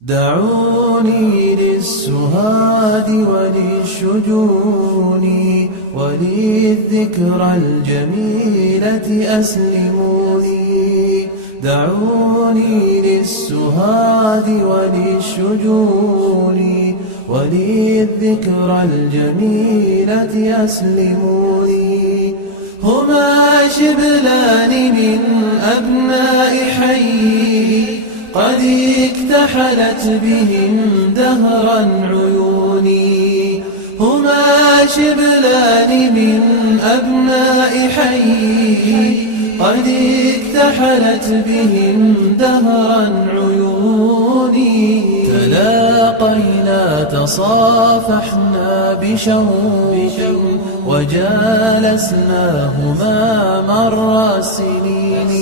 دعوني للسهاد وللشجون وللذكرى الجميلة أسلموني. دعوني للسهاد وللشجون وللذكرى الجميلة أسلموني. هما شبلان من أبناء حي قد اكتحلت بهم دهرا عيوني. هما شبلان من أبناء حي قد اكتحلت بهم دهرا عيوني. تلاقينا تصافحنا بشوق وجالسناهما مر السنين.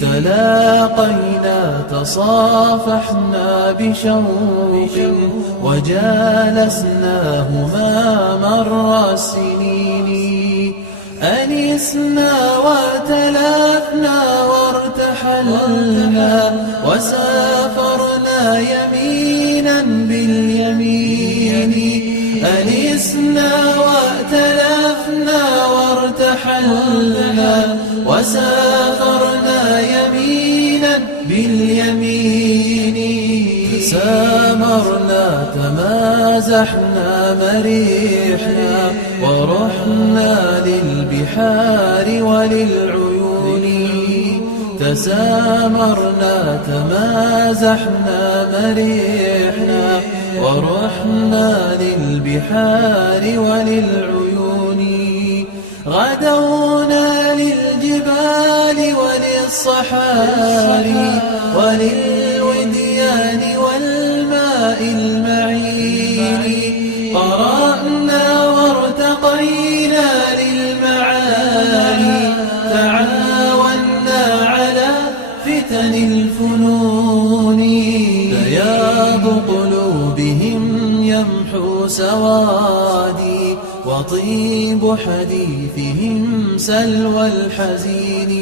تلاقينا تصافحنا بشوق وجالسناهما مر السنين. أنسنا وتلافنا وارتحلنا وسافرنا يمينا باليمين. أنسنا وتلافنا وارتحلنا وسافرنا يمينا باليمين. سامرنا تمازحنا مرحنا ورحنا للبحار وللعيون. تسامرنا تمازحنا مرحنا ورحنا للبحار وللعيون. غدونا للجبال وللصحاري وللوديان والماء المعين. قرأنا وارتقينا للمعالي. تعاوننا على فتن الفنون. بياض قلوبهم يمحو سوادي وطيب حديثهم سلوى الحزين.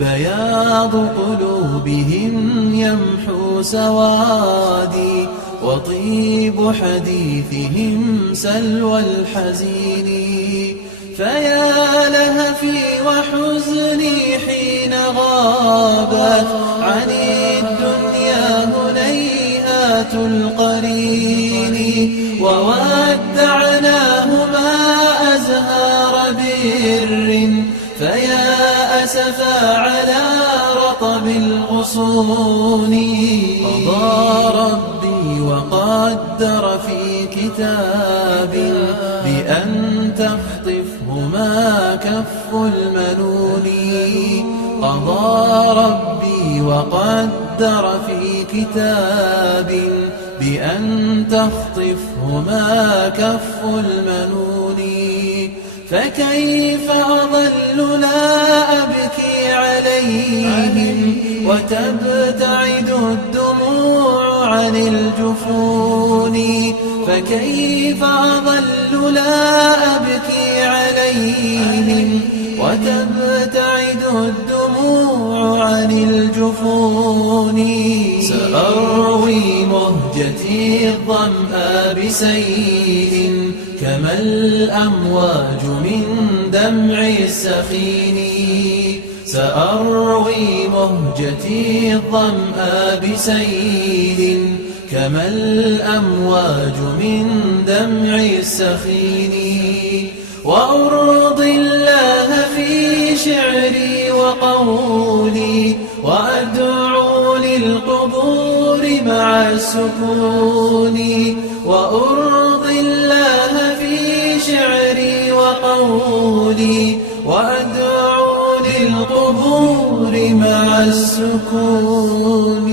بياض قلوبهم يمحو سوادي وطيب حديثهم سلوى الحزين. فيا لهفي وحزني حين غابت عن الدنيا هنيهات القرين. وودعناهما أزهار بر فيا أسفا على رطب الغصون. قضى ربي وقدر في كتاب بأن تخطفهما كف المنون. قضى ربي وقدر في كتاب بأن تخطفهما كف المنون. فكيف أظل لا أبكي عليهم وتبتعد الدموع عن الجفون. فكيف أظل لا أبكي عليهم وتبتعد الدموع عن الجفون. سأروي مهجتي الظمأ بسيل كما الأمواج من دمع السخين. سأروي مهجتي الظمأ بسيل كما الأمواج من دمع السخين. وأرضي الله في شعري وقولي وأدعو للقبور مع السكون. وأرضي الله في شعري وقولي وأدعو للقبور مع السكون.